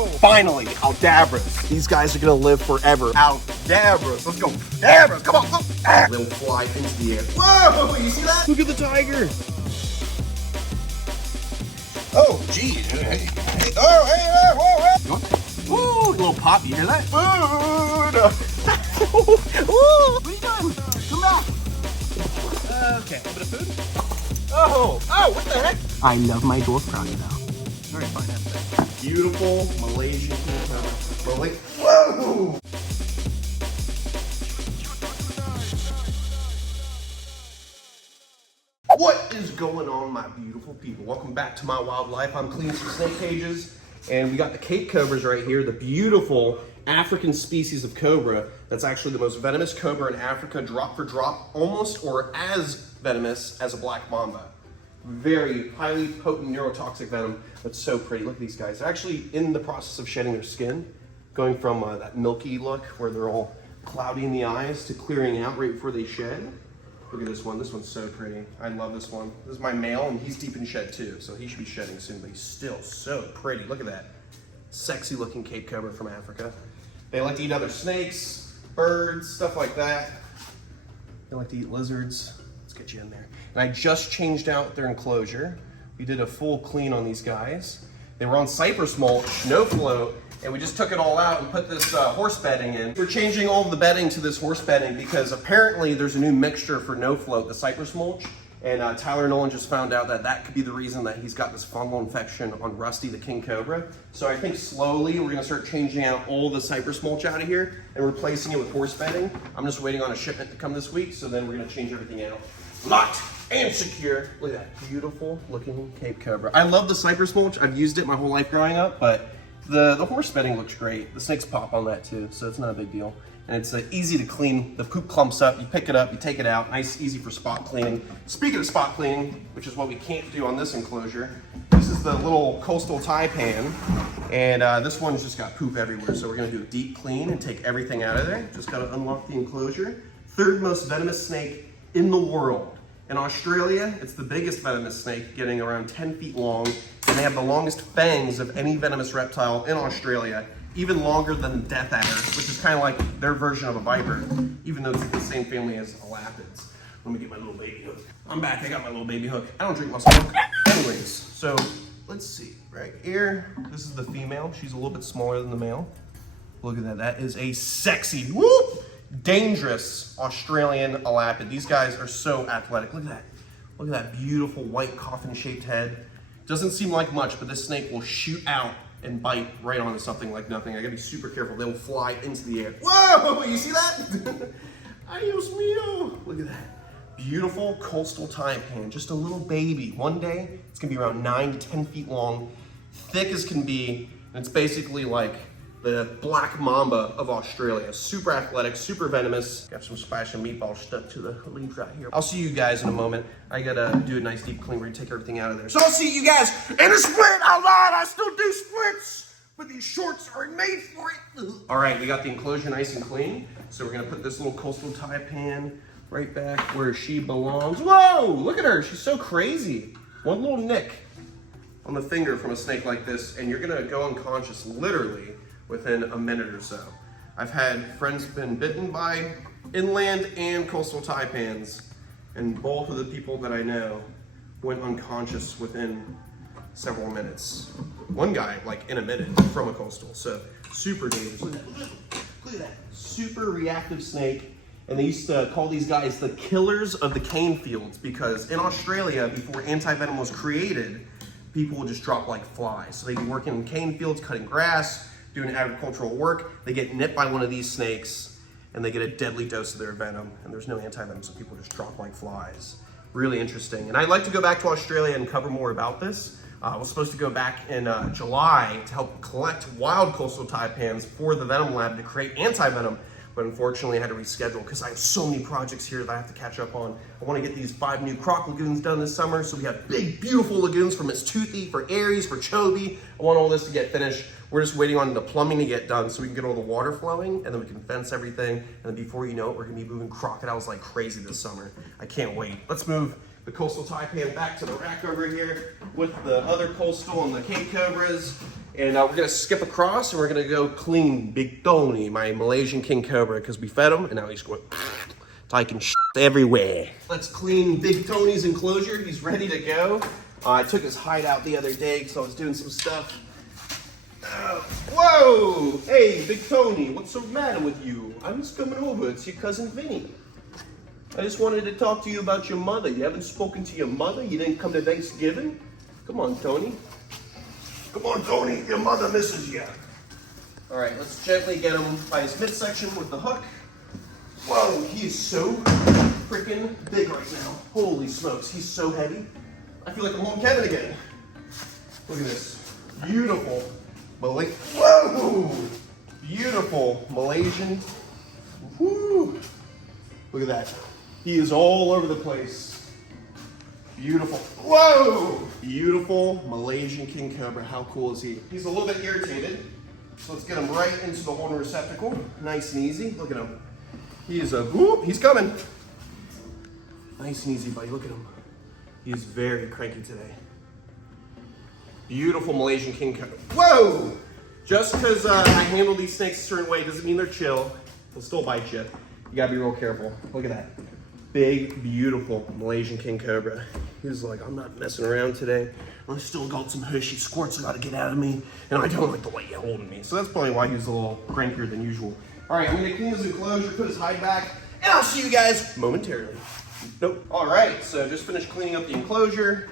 Whoa! Finally, Aldabras. These guys are gonna live forever. Aldabras, let's go. Aldabras, come on, look. They'll fly into the air. Whoa, you see that? Look at the tiger. Oh, gee. Hey. Oh, hey, whoa, whoa. Ooh, little pop, you hear that? Food. Ooh. What are you doing? Come back. Okay, a little bit of food. Oh, what the heck? I love my dwarf crocodile. All right, fine, have that. Beautiful Malaysian cucumber. Whoa! What is going on, my beautiful people? Welcome back to my wildlife. I'm cleaning some snake cages, and we got the Cape cobras right here, the beautiful African species of cobra. That's actually the most venomous cobra in Africa, drop for drop, almost or as venomous as a black mamba. Very highly potent neurotoxic venom that's so pretty. Look at these guys. They're actually in the process of shedding their skin, going from that milky look where they're all cloudy in the eyes to clearing out right before they shed. Look at this one. This one's so pretty. I love this one. This is my male, and he's deep in shed too, so he should be shedding soon, but he's still so pretty. Look at that sexy looking Cape cobra from Africa. They like to eat other snakes, birds, stuff like that. They like to eat lizards. Let's get you in there. And I just changed out their enclosure. We did a full clean on these guys. They were on cypress mulch, no float, and we just took it all out and put this horse bedding in. We're changing all of the bedding to this horse bedding because apparently there's a new mixture for no float, the cypress mulch, and Tyler Nolan just found out that that could be the reason that he's got this fungal infection on Rusty, the king cobra. So I think slowly we're gonna start changing out all the cypress mulch out of here and replacing it with horse bedding. I'm just waiting on a shipment to come this week, so then we're gonna change everything out. Locked and secure. Look at that beautiful looking Cape cobra. I love the cypress mulch. I've used it my whole life growing up, but the horse bedding looks great. The snakes pop on that too, so it's not a big deal. And it's easy to clean. The poop clumps up, you pick it up, you take it out. Nice, easy for spot cleaning. Speaking of spot cleaning, which is what we can't do on this enclosure, this is the little coastal taipan, and this one's just got poop everywhere, so we're gonna do a deep clean and take everything out of there. Just gotta unlock the enclosure. Third most venomous snake in the world. In Australia, it's the biggest venomous snake, getting around 10 feet long, and they have the longest fangs of any venomous reptile in Australia, even longer than the death adder, which is kind of like their version of a viper, even though it's the same family as elapids. Let me get my little baby hook. I'm back, I got my little baby hook. I don't drink muscle milk. Anyways, so let's see, right here, this is the female. She's a little bit smaller than the male. Look at that, that is a sexy, whoop, dangerous Australian elapid. These guys are so athletic. Look at that. Look at that beautiful white coffin-shaped head. Doesn't seem like much, but this snake will shoot out and bite right onto something like nothing. I gotta be super careful. They will fly into the air. Whoa, you see that? Adios mio. Look at that. Beautiful coastal taipan, just a little baby. One day, it's gonna be around 9 to 10 feet long, thick as can be, and it's basically like the black mamba of Australia. Super athletic, super venomous. Got some spice and meatballs stuck to the leaves right here. I'll see you guys in a moment. I gotta do a nice deep clean where you take everything out of there. So I'll see you guys in a split. I lied, I still do splits, but these shorts aren't made for it. All right, we got the enclosure nice and clean. So we're gonna put this little coastal taipan right back where she belongs. Whoa, look at her, she's so crazy. One little nick on the finger from a snake like this, and you're gonna go unconscious literally within a minute or so. I've had friends been bitten by inland and coastal taipans, and both of the people that I know went unconscious within several minutes. One guy, like in a minute, from a coastal, so super dangerous. Look at that, super reactive snake. And they used to call these guys the killers of the cane fields, because in Australia, before anti-venom was created, people would just drop like flies. So they'd be working in cane fields, cutting grass, doing agricultural work. They get nipped by one of these snakes and they get a deadly dose of their venom, and there's no anti-venom, so people just drop like flies. Really interesting. And I'd like to go back to Australia and cover more about this. I was supposed to go back in July to help collect wild coastal taipans for the venom lab to create anti-venom, but unfortunately I had to reschedule because I have so many projects here that I have to catch up on. I want to get these 5 new croc lagoons done this summer, so we have big, beautiful lagoons for Miss Toothy, for Aries, for Chobi. I want all this to get finished. We're just waiting on the plumbing to get done so we can get all the water flowing, and then we can fence everything, and then before you know it, we're gonna be moving crocodiles like crazy this summer. I can't wait. Let's move the coastal taipan back to the rack over here with the other coastal and the Cape cobras. And we're gonna skip across and we're gonna go clean Big Tony, my Malaysian king cobra, because we fed him and now he's going taking shit everywhere. Let's clean Big Tony's enclosure. He's ready to go. I took his hide out the other day because I was doing some stuff. Whoa! Hey, Big Tony, what's the matter with you? I'm just coming over. It's your cousin Vinny. I just wanted to talk to you about your mother. You haven't spoken to your mother? You didn't come to Thanksgiving? Come on, Tony. Come on, Tony. Your mother misses you. All right, let's gently get him by his midsection with the hook. Whoa, he is so freaking big right now. Holy smokes, he's so heavy. I feel like I'm on Kevin again. Look at this. Beautiful whoa! Beautiful Malaysian. Woo! Look at that. He is all over the place. Beautiful. Whoa! Beautiful Malaysian king cobra. How cool is he? He's a little bit irritated. So let's get him right into the horn receptacle. Nice and easy. Look at him. He is he's coming. Nice and easy, buddy. Look at him. He is very cranky today. Beautiful Malaysian king cobra. Whoa! Just because I handle these snakes a certain way doesn't mean they're chill. They'll still bite you. You gotta be real careful. Look at that. Big, beautiful Malaysian king cobra. He's like, I'm not messing around today. I still got some Hershey squirts that gotta get out of me, and I don't like the way you're holding me. So that's probably why he's a little crankier than usual. All right, I'm gonna clean his enclosure, put his hide back, and I'll see you guys momentarily. Nope. All right, so just finished cleaning up the enclosure.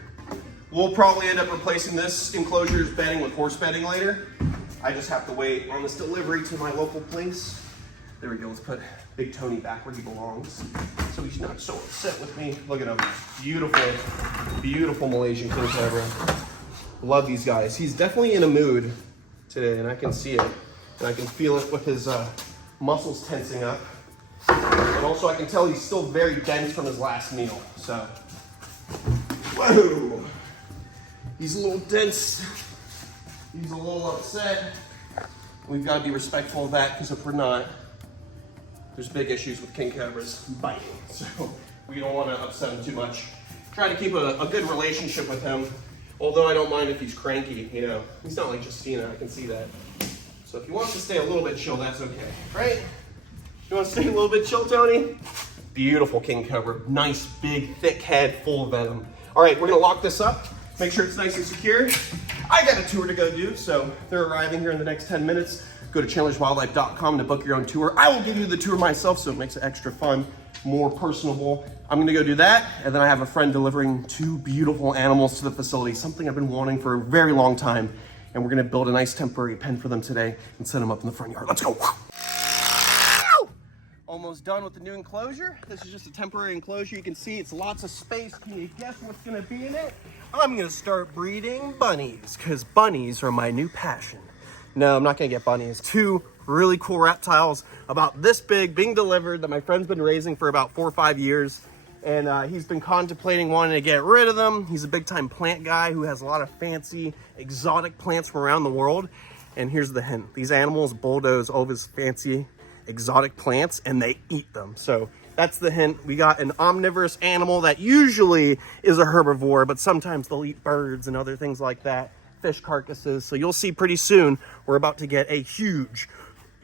We'll probably end up replacing this enclosure's bedding with horse bedding later. I just have to wait on this delivery to my local place. There we go, let's put Big Tony back where he belongs, so he's not so upset with me. Look at him, beautiful, beautiful Malaysian king cobra. Love these guys. He's definitely in a mood today, and I can see it, and I can feel it with his muscles tensing up. And also I can tell he's still very dense from his last meal, so. Whoa! He's a little dense. He's a little upset. We've got to be respectful of that, because if we're not, there's big issues with king cobras biting. So we don't want to upset him too much. Try to keep a good relationship with him. Although I don't mind if he's cranky, you know. He's not like Justina, I can see that. So if he wants to stay a little bit chill, that's okay, right? You want to stay a little bit chill, Tony? Beautiful king cobra. Nice, big, thick head, full of venom. All right, we're gonna lock this up. Make sure it's nice and secure. I got a tour to go do, so they're arriving here in the next 10 minutes. Go to chandlerswildlife.com to book your own tour. I will give you the tour myself, so it makes it extra fun, more personable. I'm gonna go do that, and then I have a friend delivering 2 beautiful animals to the facility, something I've been wanting for a very long time, and we're gonna build a nice temporary pen for them today and set them up in the front yard. Let's go. Almost done with the new enclosure. This is just a temporary enclosure. You can see it's lots of space. Can you guess what's gonna be in it? I'm gonna start breeding bunnies, because bunnies are my new passion. No, I'm not gonna get bunnies. 2 really cool reptiles about this big being delivered that my friend's been raising for about 4 or 5 years. And he's been contemplating wanting to get rid of them. He's a big time plant guy who has a lot of fancy exotic plants from around the world. And here's the hint. These animals bulldoze all of his fancy exotic plants and they eat them. So that's the hint. We got an omnivorous animal that usually is a herbivore, but sometimes they'll eat birds and other things like that, fish carcasses. So you'll see pretty soon we're about to get a huge,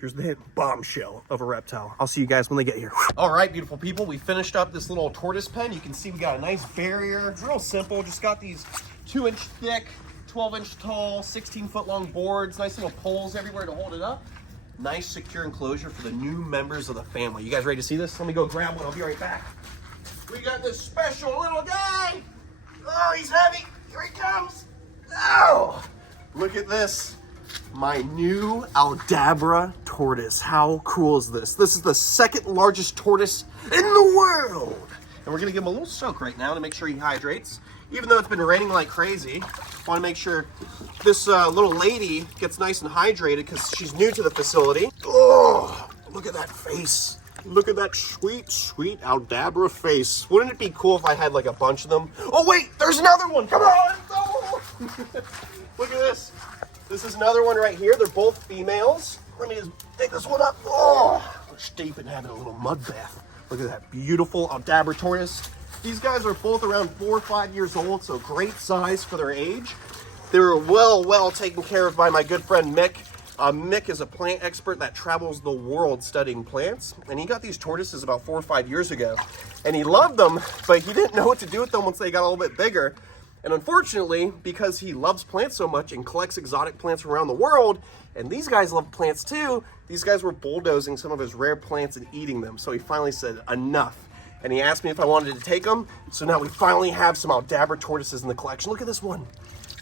here's the hint, bombshell of a reptile. I'll see you guys when they get here. All right, beautiful people, we finished up this little tortoise pen. You can see we got a nice barrier. It's real simple. Just got these 2-inch thick, 12-inch tall, 16-foot long boards, nice little poles everywhere to hold it up. Nice secure enclosure for the new members of the family. You guys ready to see this? Let me go grab one. I'll be right back. We got this special little guy. Oh, he's heavy. Here he comes. Oh, look at this. My new Aldabra tortoise. How cool is this? This is the 2nd largest tortoise in the world. And we're gonna give him a little soak right now to make sure he hydrates. Even though it's been raining like crazy, I wanna make sure this little lady gets nice and hydrated because she's new to the facility. Oh, look at that face. Look at that sweet, sweet Aldabra face. Wouldn't it be cool if I had like a bunch of them? Oh wait, there's another one, come on! Oh. Look at this. This is another one right here. They're both females. Let me just pick this one up. Oh, Stephen having a little mud bath. Look at that beautiful Aldabra tortoise. These guys are both around 4 or 5 years old, so great size for their age. They were well taken care of by my good friend Mick. Mick is a plant expert that travels the world studying plants, and he got these tortoises about 4 or 5 years ago, and he loved them, but he didn't know what to do with them once they got a little bit bigger. And unfortunately, because he loves plants so much and collects exotic plants from around the world, and these guys love plants too, these guys were bulldozing some of his rare plants and eating them. So he finally said, enough. And he asked me if I wanted to take them. So now we finally have some Aldabra tortoises in the collection. Look at this one.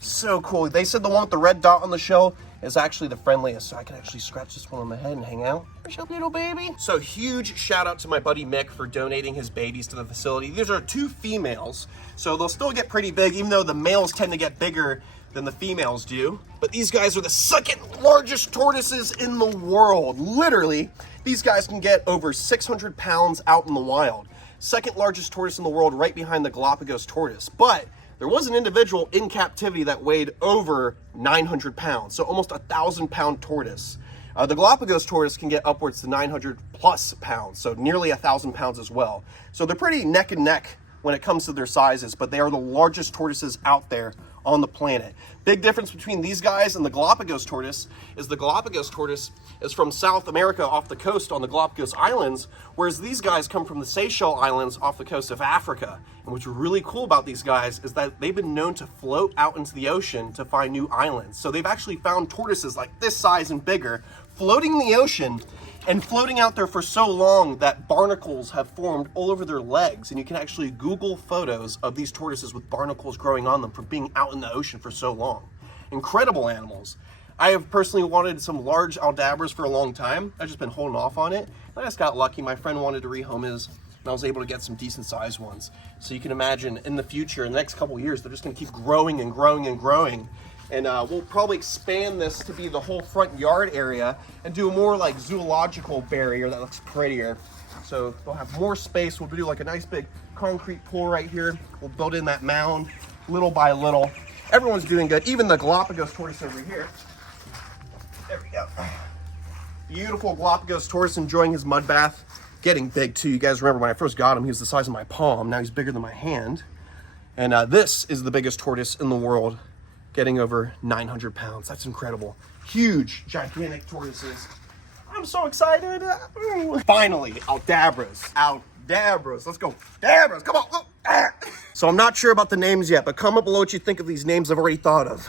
So cool. They said the one with the red dot on the shell is actually the friendliest, so I can actually scratch this one on the head and hang out. Where's your little baby? So huge shout out to my buddy Mick for donating his babies to the facility. These are 2 females, so they'll still get pretty big, even though the males tend to get bigger than the females do. But these guys are the 2nd largest tortoises in the world. Literally, these guys can get over 600 pounds out in the wild. 2nd largest tortoise in the world, right behind the Galapagos tortoise. But there was an individual in captivity that weighed over 900 pounds, so almost 1,000-pound tortoise. The Galapagos tortoise can get upwards to 900 plus pounds, so nearly 1,000 pounds as well. So they're pretty neck and neck when it comes to their sizes, but they are the largest tortoises out there on the planet. Big difference between these guys and the Galapagos tortoise is the Galapagos tortoise is from South America off the coast on the Galapagos Islands, whereas these guys come from the Seychelles Islands off the coast of Africa. And what's really cool about these guys is that they've been known to float out into the ocean to find new islands. So they've actually found tortoises like this size and bigger floating in the ocean, and floating out there for so long that barnacles have formed all over their legs. And you can actually Google photos of these tortoises with barnacles growing on them from being out in the ocean for so long. Incredible animals. I have personally wanted some large Aldabras for a long time. I've just been holding off on it. I just got lucky. My friend wanted to rehome his, and I was able to get some decent sized ones. So you can imagine in the future, in the next couple of years, they're just gonna keep growing and growing and growing. And we'll probably expand this to be the whole front yard area and do a more like zoological barrier that looks prettier. So they'll have more space. We'll do like a nice big concrete pool right here. We'll build in that mound little by little. Everyone's doing good. Even the Galapagos tortoise over here. There we go. Beautiful Galapagos tortoise enjoying his mud bath. Getting big too. You guys remember when I first got him, he was the size of my palm. Now he's bigger than my hand. And this is the biggest tortoise in the world, getting over 900 pounds. That's incredible. Huge, gigantic tortoises. I'm so excited. Finally, Aldabras. Aldabras. Let's go. Aldabras, come on. So I'm not sure about the names yet, but comment below what you think of these names I've already thought of.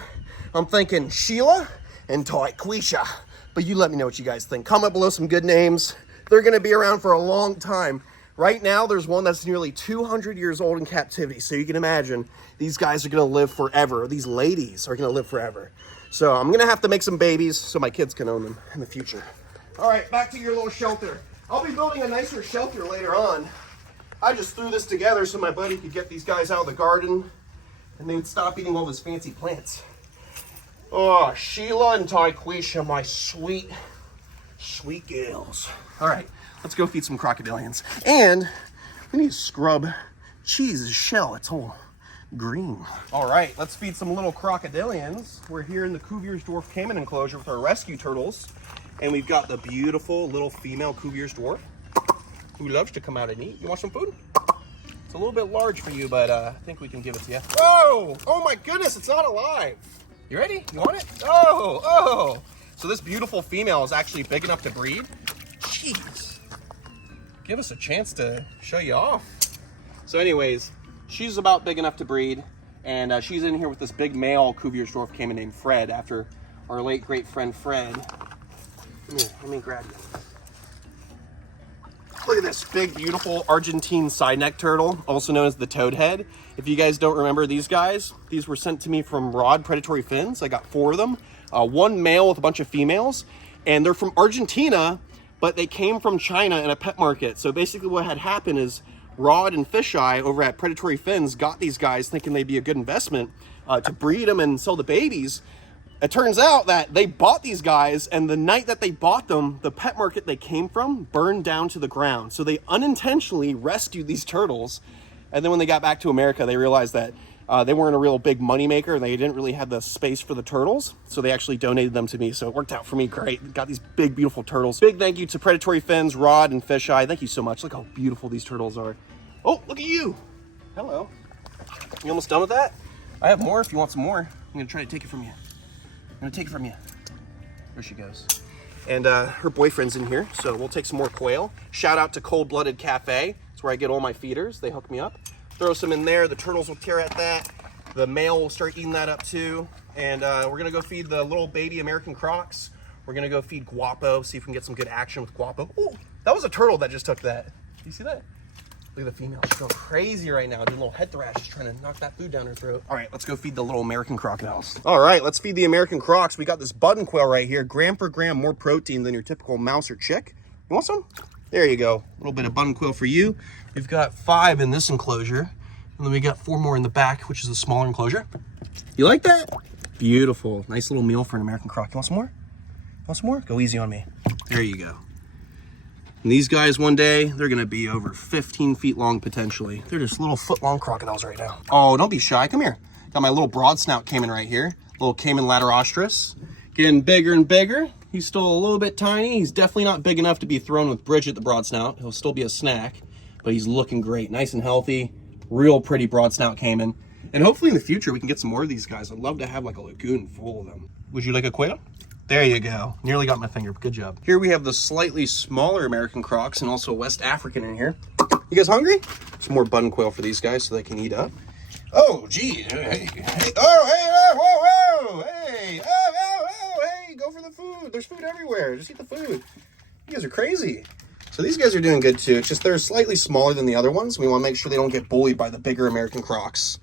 I'm thinking Sheila and Taikwisha, but you let me know what you guys think. Comment below some good names. They're gonna be around for a long time. Right now, there's one that's nearly 200 years old in captivity. So you can imagine these guys are gonna live forever. These ladies are gonna live forever. So I'm gonna have to make some babies so my kids can own them in the future. All right, back to your little shelter. I'll be building a nicer shelter later on. I just threw this together so my buddy could get these guys out of the garden and they would stop eating all those fancy plants. Oh, Sheila and Taikwisha, my sweet, sweet girls. All right. Let's go feed some crocodilians. And we need to scrub Cheese's shell. It's all green. All right, let's feed some little crocodilians. We're here in the Cuvier's dwarf Caiman enclosure with our rescue turtles. And we've got the beautiful little female Cuvier's dwarf who loves to come out and eat. You want some food? It's a little bit large for you, but I think we can give it to you. Whoa! Oh my goodness, it's not alive. You ready? You want it? Oh! So this beautiful female is actually big enough to breed. Jeez. Give us a chance to show you off. So anyways, she's about big enough to breed, and she's in here with this big male Cuvier's dwarf Caiman named Fred, after our late great friend Fred. Let me grab you. Look at this big, beautiful Argentine side neck turtle, also known as the toadhead. If you guys don't remember these guys, these were sent to me from Rod Predatory Fins. I got 4 of them, one male with a bunch of females, and they're from Argentina, but they came from China in a pet market. So basically what had happened is Rod and Fisheye over at Predatory Fins got these guys thinking they'd be a good investment to breed them and sell the babies. It turns out that they bought these guys, and the night that they bought them, the pet market they came from burned down to the ground. So they unintentionally rescued these turtles. And then when they got back to America, they realized that they weren't a real big money maker. They didn't really have the space for the turtles. So they actually donated them to me. So it worked out for me great. Got these big, beautiful turtles. Big thank you to Predatory Fins, Rod, and Fisheye. Thank you so much. Look how beautiful these turtles are. Oh, look at you. Hello. You almost done with that? I have more if you want some more. I'm gonna try to take it from you. I'm gonna take it from you. There she goes. And her boyfriend's in here, so we'll take some more quail. Shout out to Cold Blooded Cafe. It's where I get all my feeders. They hook me up. Throw some in there. The turtles will tear at that. The male will start eating that up too. And we're gonna go feed the little baby American crocs. We're gonna go feed Guapo, see if we can get some good action with Guapo. Ooh, that was a turtle that just took that. You see that? Look at the female, she's going crazy right now, doing a little head thrash, she's trying to knock that food down her throat. All right, let's go feed the little American crocodiles. All right, let's feed the American crocs. We got this button quail right here, gram per gram more protein than your typical mouse or chick. You want some? There you go, a little bit of button quail for you. We've got 5 in this enclosure, and then we got 4 more in the back, which is a smaller enclosure. You like that? Beautiful, nice little meal for an American croc. You want some more? Want some more? Go easy on me. There you go. And these guys one day, they're gonna be over 15 feet long potentially. They're just little foot-long crocodiles right now. Oh, don't be shy, come here. Got my little broad snout Caiman right here. Little Caiman laterostris. Getting bigger and bigger. He's still a little bit tiny. He's definitely not big enough to be thrown with Bridget, the broad snout. He'll still be a snack, but he's looking great, nice and healthy. Real pretty broad snout Caiman. And hopefully in the future, we can get some more of these guys. I'd love to have like a lagoon full of them. Would you like a quail? There you go. Nearly got my finger. Good job. Here we have the slightly smaller American crocs and also a West African in here. You guys hungry? Some more button quail for these guys so they can eat up. Oh, gee. Hey, hey. Oh, hey, whoa, whoa. Hey, hey, go for the food. There's food everywhere. Just eat the food. You guys are crazy. So these guys are doing good too. It's just they're slightly smaller than the other ones. We want to make sure they don't get bullied by the bigger American crocs.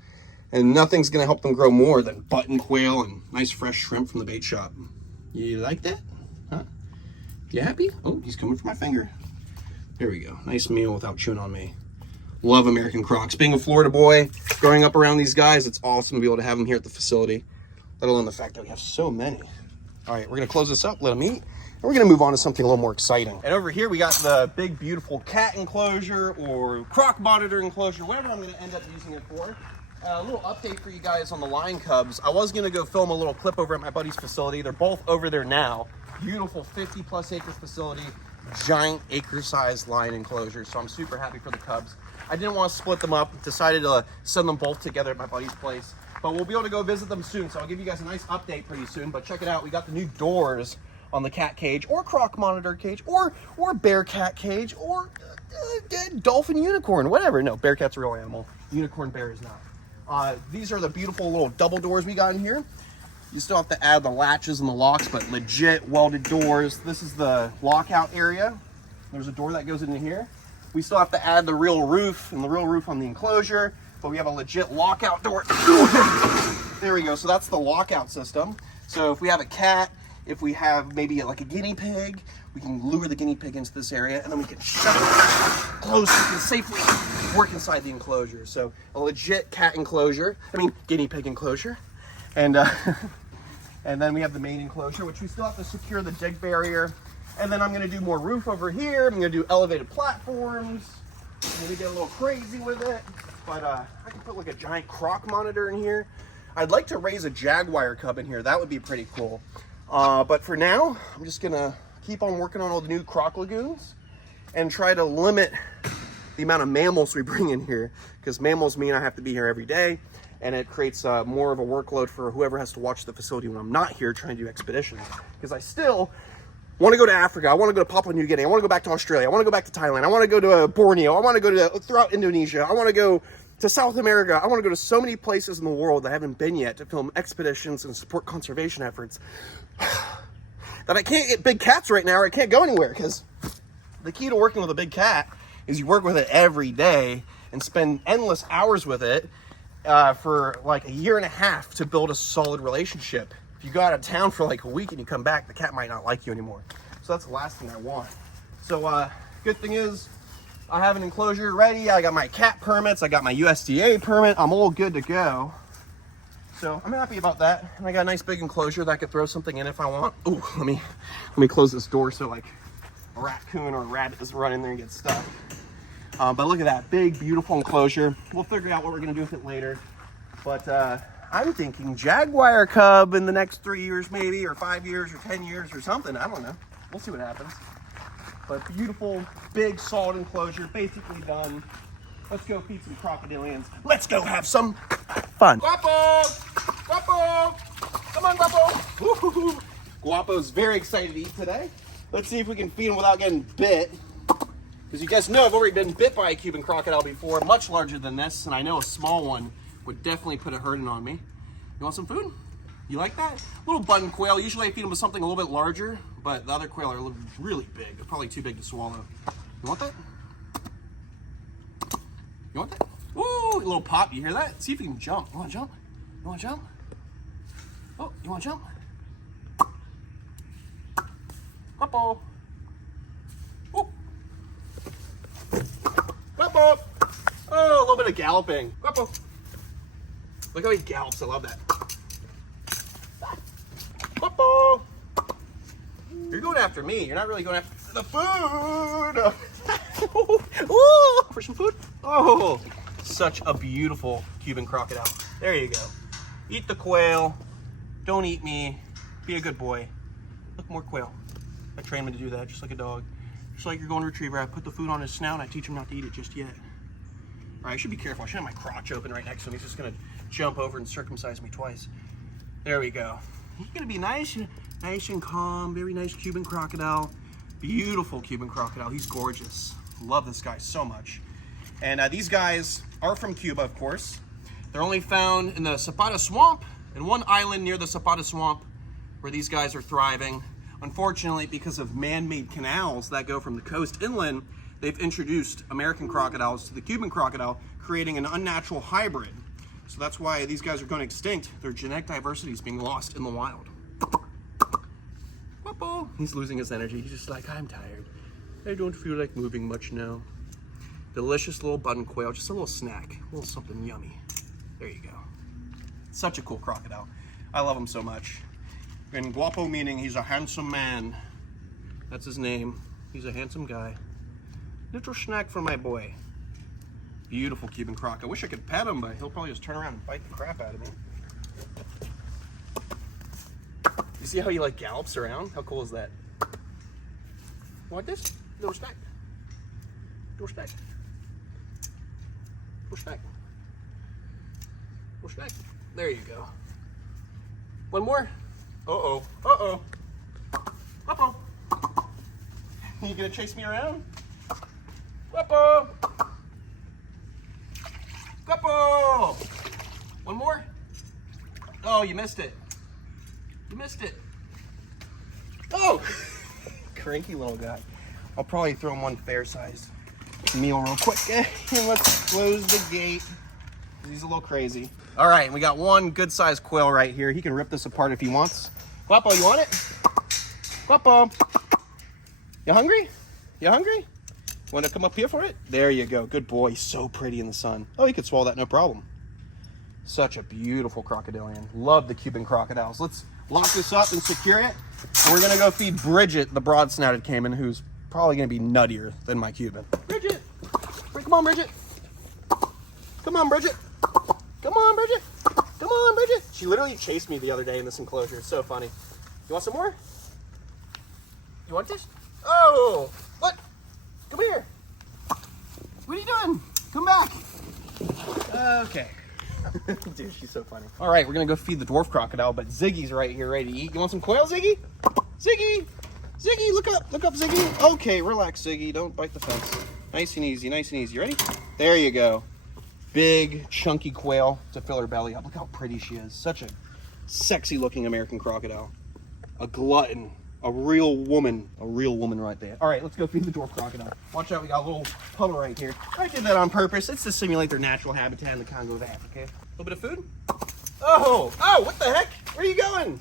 And nothing's going to help them grow more than button quail and nice fresh shrimp from the bait shop. You like that? Huh? You happy? Oh, he's coming for my finger. There we go. Nice meal without chewing on me. Love American crocs. Being a Florida boy, growing up around these guys, it's awesome to be able to have them here at the facility, let alone the fact that we have so many. All right, we're going to close this up, let them eat, and we're going to move on to something a little more exciting. And over here, we got the big, beautiful cat enclosure or croc monitor enclosure, whatever I'm going to end up using it for. A little update for you guys on the lion cubs. I was gonna go film a little clip over at my buddy's facility. They're both over there now. Beautiful 50+ acre facility, giant acre-sized lion enclosure. So I'm super happy for the cubs. I didn't want to split them up. Decided to send them both together at my buddy's place. But we'll be able to go visit them soon. So I'll give you guys a nice update pretty soon. But check it out. We got the new doors on the cat cage, or croc monitor cage, or bear cat cage, or dolphin unicorn, whatever. No, bear cat's a real animal. Unicorn bear is not. These are the beautiful little double doors we got in here. You still have to add the latches and the locks, but legit welded doors. This is the lockout area. There's a door that goes into here. We still have to add the real roof and the real roof on the enclosure, but we have a legit lockout door. There we go. So that's the lockout system. So if we have a cat, if we have maybe like a guinea pig, we can lure the guinea pig into this area and then we can shut it close so we can safely work inside the enclosure. So a legit cat enclosure, guinea pig enclosure. And and then we have the main enclosure, which we still have to secure the dig barrier. And then I'm gonna do more roof over here. I'm gonna do elevated platforms. I'm gonna get a little crazy with it. But I can put like a giant croc monitor in here. I'd like to raise a jaguar cub in here. That would be pretty cool. But for now, I'm just gonna keep on working on all the new croc lagoons and try to limit the amount of mammals we bring in here, because mammals mean I have to be here every day, and it creates more of a workload for whoever has to watch the facility when I'm not here trying to do expeditions. Because I still want to go to Africa, I want to go to Papua New Guinea, I want to go back to Australia, I want to go back to Thailand, I want to go to Borneo, I want to go to throughout Indonesia, I want to go to South America, I want to go to so many places in the world that I haven't been yet to film expeditions and support conservation efforts that I can't get big cats right now, or I can't go anywhere. Because the key to working with a big cat is you work with it every day and spend endless hours with it for like a year and a half to build a solid relationship. If you go out of town for like a week and you come back, the cat might not like you anymore. So that's the last thing I want. So good thing is I have an enclosure ready. I got my cat permits, I got my USDA permit, I'm all good to go. So I'm happy about that. And I got a nice big enclosure that I could throw something in if I want. Ooh, let me close this door so like a raccoon or a rabbit doesn't run in there and get stuck. But look at that big, beautiful enclosure. We'll figure out what we're gonna do with it later. But I'm thinking jaguar cub in the next 3 years maybe, or 5 years, or 10 years, or something. I don't know. We'll see what happens. But beautiful, big, solid enclosure, basically done. Let's go feed some crocodilians. Let's go have some fun. Guapo! Guapo! Guapo! Come on, Guapo! Woo-hoo-hoo. Guapo's very excited to eat today. Let's see if we can feed him without getting bit. Because you guys know I've already been bit by a Cuban crocodile before, much larger than this, and I know a small one would definitely put a hurting on me. You want some food? You like that? Little button quail. Usually I feed them with something a little bit larger, but the other quail are really big. They're probably too big to swallow. You want that? You want that? Ooh, a little pop. You hear that? See if you can jump. You want to jump? You want to jump? Oh, you want to jump? Guapo. Whoop. Guapo. Oh, a little bit of galloping. Guapo. Look how he gallops. I love that. Guapo. You're going after me. You're not really going after the food. Ooh, for some food. Oh, such a beautiful Cuban crocodile. There you go. Eat the quail. Don't eat me. Be a good boy. Look, more quail. I train him to do that, just like a dog. Just like your golden retriever. I put the food on his snout and I teach him not to eat it just yet. All right, I should be careful. I should have my crotch open right next to him. He's just gonna jump over and circumcise me twice. There we go. He's gonna be nice and calm. Very nice Cuban crocodile. Beautiful Cuban crocodile. He's gorgeous. Love this guy so much. And these guys are from Cuba, of course. They're only found in the Zapata Swamp and one island near the Zapata Swamp where these guys are thriving. Unfortunately, because of man-made canals that go from the coast inland, they've introduced American crocodiles to the Cuban crocodile, creating an unnatural hybrid. So that's why these guys are going extinct. Their genetic diversity is being lost in the wild. Guapo. He's losing his energy. He's just like, I'm tired. I don't feel like moving much now. Delicious little button quail, just a little snack, a little something yummy. There you go. Such a cool crocodile. I love him so much. And Guapo meaning he's a handsome man. That's his name. He's a handsome guy. Little snack for my boy. Beautiful Cuban croc. I wish I could pet him, but he'll probably just turn around and bite the crap out of me. You see how he like gallops around? How cool is that? You want this? Little snack. Little snack. Little snack. Little snack. There you go. One more. Uh-oh. Uh-oh. Uh-oh. You gonna chase me around? Guapo! Guapo! One more? Oh, you missed it. You missed it. Oh! Cranky little guy. I'll probably throw him one fair-sized meal real quick. And let's close the gate. He's a little crazy. All right, and we got one good-sized quail right here. He can rip this apart if he wants. Guapo, you want it? Guapo. You hungry? You hungry? Want to come up here for it? There you go. Good boy. So pretty in the sun. Oh, he could swallow that, no problem. Such a beautiful crocodilian. Love the Cuban crocodiles. Let's lock this up and secure it. And we're going to go feed Bridget, the broad-snouted Caiman, who's probably going to be nuttier than my Cuban. Bridget! Come on, Bridget. Come on, Bridget. Come on, Bridget. Come on, Bridget. She literally chased me the other day in this enclosure. It's so funny. You want some more? You want this? Oh, look. Come here. What are you doing? Come back. Okay. Dude, she's so funny. All right, we're going to go feed the dwarf crocodile, but Ziggy's right here ready to eat. You want some quail, Ziggy? Ziggy. Ziggy, look up. Look up, Ziggy. Okay, relax, Ziggy. Don't bite the fence. Nice and easy, nice and easy. Ready? There you go. Big, chunky quail to fill her belly up. Look how pretty she is. Such a sexy looking American crocodile. A glutton. A real woman right there. All right, let's go feed the dwarf crocodile. Watch out, we got a little puddle right here. I did that on purpose. It's to simulate their natural habitat in the Congo of Africa. A little bit of food. Oh, what the heck? Where are you going?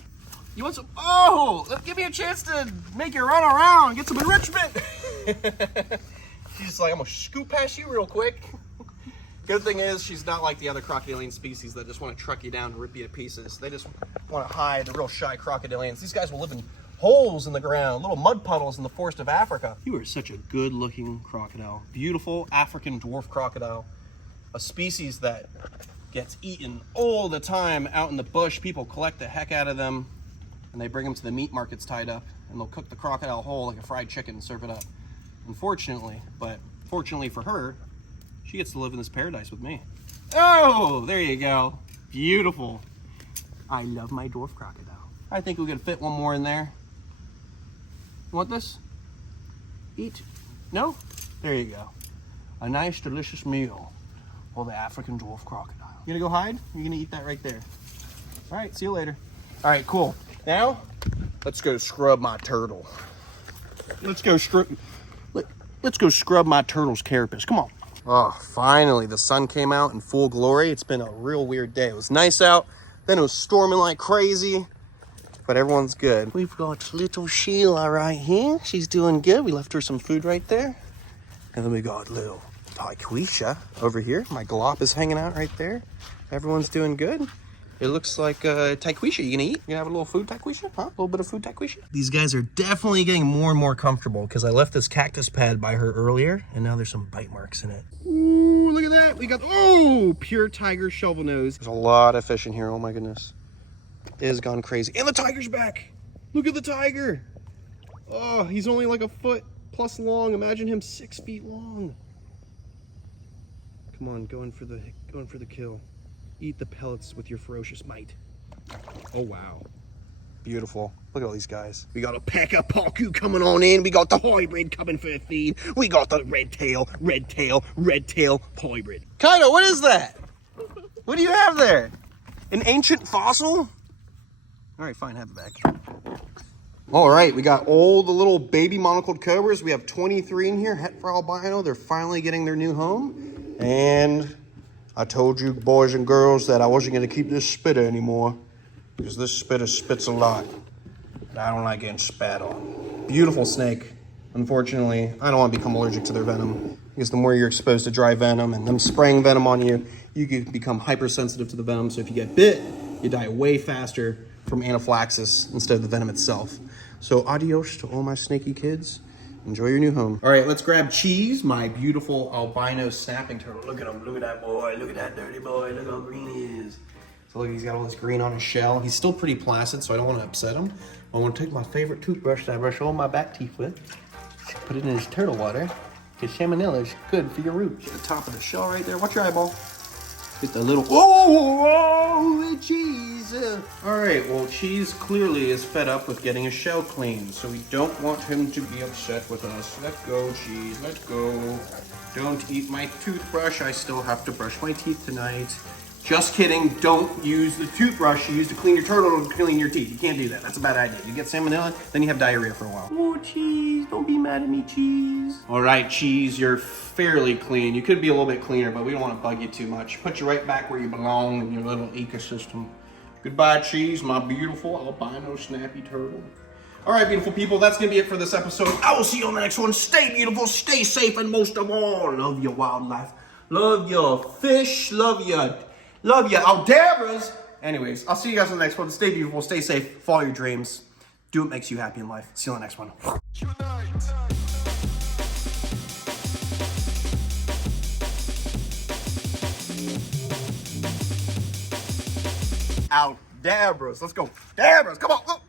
You want some? Oh, give me a chance to make you run around, get some enrichment. She's just like, I'm gonna scoot past you real quick. Good thing is, she's not like the other crocodilian species that just want to truck you down and rip you to pieces. They just want to hide, the real shy crocodilians. These guys will live in holes in the ground, little mud puddles in the forest of Africa. You are such a good looking crocodile. Beautiful African dwarf crocodile. A species that gets eaten all the time out in the bush. People collect the heck out of them and they bring them to the meat markets tied up and they'll cook the crocodile whole like a fried chicken and serve it up. Unfortunately, but fortunately for her, she gets to live in this paradise with me. Oh, there you go. Beautiful. I love my dwarf crocodile. I think we could fit one more in there. You want this? Eat. No? There you go. A nice, delicious meal for the African dwarf crocodile. You gonna go hide? You're gonna eat that right there. All right, see you later. All right, cool. Now, let's go scrub my turtle. Let's go scrub my turtle's carapace. Come on. Oh, finally, the sun came out in full glory. It's been a real weird day. It was nice out, then it was storming like crazy. But everyone's good. We've got little Sheila right here. She's doing good. We left her some food right there. And then we got little Taquisha over here. My glop is hanging out right there. Everyone's doing good. It looks like Taquisha. You gonna eat? You gonna have a little food, Taquisha? Huh? A little bit of food, Taquisha? These guys are definitely getting more and more comfortable because I left this cactus pad by her earlier and now there's some bite marks in it. Ooh, look at that. We got, oh, pure tiger shovel nose. There's a lot of fish in here. Oh my goodness. It has gone crazy. And the tiger's back. Look at the tiger. Oh, he's only like a foot plus long. Imagine him 6 feet long. Come on, going for the kill. Eat the pellets with your ferocious might. Oh wow. Beautiful. Look at all these guys. We got a pack of pacu coming on in. We got the hybrid coming for a feed. We got the red tail hybrid. Kaido, what is that? What do you have there? An ancient fossil? All right, fine, have it back. All right, we got all the little baby monocled cobras. We have 23 in here, het for albino. They're finally getting their new home. And I told you boys and girls that I wasn't gonna keep this spitter anymore because this spitter spits a lot. And I don't like getting spat on. Beautiful snake. Unfortunately, I don't want to become allergic to their venom because the more you're exposed to dry venom and them spraying venom on you, you can become hypersensitive to the venom. So if you get bit, you die way faster from anaphylaxis instead of the venom itself. So adios to all my snaky kids. Enjoy your new home. All right, let's grab Cheese, my beautiful albino snapping turtle. Look at him, look at that boy, look at that dirty boy, look how green he is. So look, he's got all this green on his shell. He's still pretty placid, so I don't want to upset him. I want to take my favorite toothbrush that I brush all my back teeth with, put it in his turtle water, because salmonella is good for your roots. At the top of the shell right there, watch your eyeball. Get the little, oh, Cheese. All right, well, Cheese clearly is fed up with getting his shell cleaned, so we don't want him to be upset with us. Let go, Cheese, let go. Don't eat my toothbrush. I still have to brush my teeth tonight. Just kidding, don't use the toothbrush you use to clean your turtle to clean your teeth. You can't do that, that's a bad idea. You get salmonella, then you have diarrhea for a while. Oh, Cheese, don't be mad at me, Cheese. All right, Cheese, you're fairly clean. You could be a little bit cleaner, but we don't want to bug you too much. Put you right back where you belong in your little ecosystem. Goodbye, Cheese, my beautiful albino snappy turtle. All right, beautiful people, that's gonna be it for this episode. I will see you on the next one. Stay beautiful, stay safe, and most of all, love your wildlife. Love your fish, love your Aldabras. Anyways, I'll see you guys on the next one. Stay beautiful, stay safe, follow your dreams. Do what makes you happy in life. See you on the next one. Aldabras, let's go. Aldabras, come on.